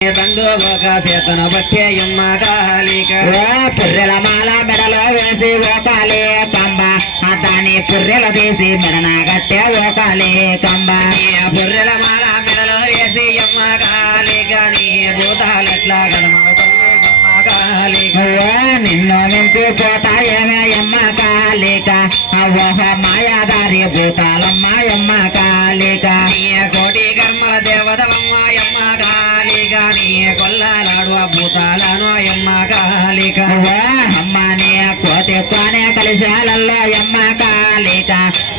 తండు ఒక చేతన పట్టే యమ్మ కాళిక పుర్రెల మాల మెడలో వేసి ఓకాలే కంబ దాని పుర్రెల తీసి మెడన గట్టె ఓకాలే కంబ బుర్రెల మాల మెడలో వేసి యమ్మ కాళిక నీ భూతాలెట్లా గడమ కాళిక నిన్ను మించి పోతాయేమే యమ్మ కాళిక ఓహ మాయాదారి భూతాలమ్మ యమ్మ కాళిక కోటి కర్మల దేవతమ్మ యమ్మ కాళిక నీ కొల్లాలాడు భూతాలను యమ్మ కాళిక అమ్మనే కోటి కోనే కలిశాలల్లో యమ్మ కాళిక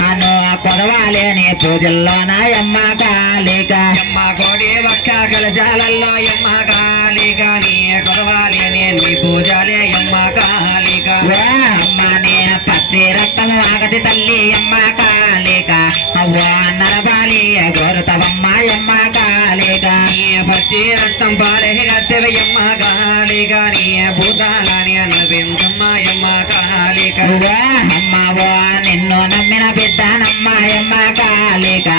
అను కొదవాలేని పూజల్లోన యమ్మ కాళిక యమ్మ కోటి ఒక్క కలశాలల్లో యమ్మ కాళిక నీ కొదవాలేని నీ పూజలే యమ్మ కాళిక అమ్మనే పత్తి రక్తము ఆగతి తల్లి యమ్మ కాళిక అవ్వ నరబాలి గోరుతవమ్మ యమ్మ కాళిక పచ్చి రక్తం పాలే గత్తెల యమ్మ కాళిక నీ భూతాలని అనిపించమ్మ యమ్మ కాళిక అమ్మవో నిన్ను నమ్మిన బిడ్డనమ్మ యమ్మ కాళిక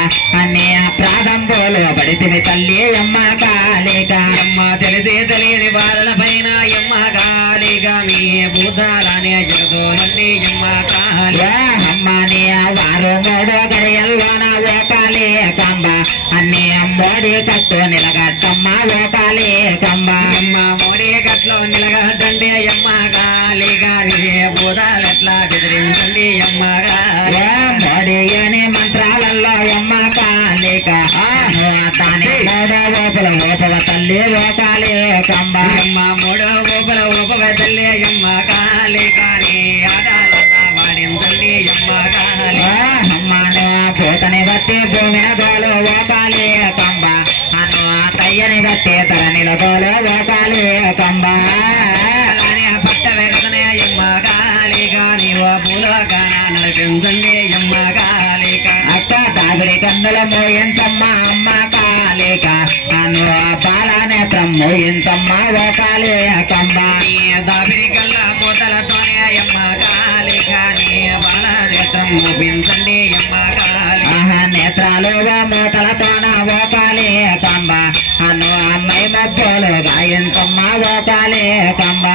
అన్ని ప్రారంభంలో పడితివి తల్లి యమ్మ కాళిక యమ్మ తెలిసి తెలియని బాలల పైన యమ్మ కాళిక మీ భూతాలని జగదోనండి యమ్మ కాళిక అమ్మని వారు మూడు గడియల్లోన ఓకాలే కంబ అన్ని మోడి కట్టు నిలగట్టమ్మ ఓకాలే కంబ యమ్మ మోడీ గట్లో నిలగడ్డండి యమ్మ కాళిక నీ భూతాలెట్లా బెదిరించండి యమ్మ కాళిక మోడి అని మంత్రాలలో యమ్మ కాళిక తాని మూడో ఓపుల ఓపవ తల్లి ఓకాలే కంబ యమ్మ మూడో ఊపల ఊపవ తల్లి యమ్మ కాళిక నీ ఆటాలన్నా వాడించండి యమ్మ కాళిక అమ్మను పూతని బట్టి భూమి దోలు ఓకాలే కంబ అను తయ్యని బట్టి తరణిల దోలు ఓకాలే కంబ పట్ట వెగతనే యమ్మ కాళిక నీవు భూలోకాన నడిపించండి యమ్మ కాళిక అక్క తాగుడి కన్నుల మోయించమ్మ అమ్మ కాళిక అను బాలనేత్రం మోయించమ్మ ఓకాలే కంబ నీ దాపిడి కళ్ళ మూతలతోనే యమ్మ కాళిక నీ బాల నేత్రం చూపించండి యమ్మ కాళిక నేత్రాలు మూతలతోన ఓకాలే కంబ అను అమ్మాయి మధ్యలో గాయంతమ్మ ఓకాలే కంబ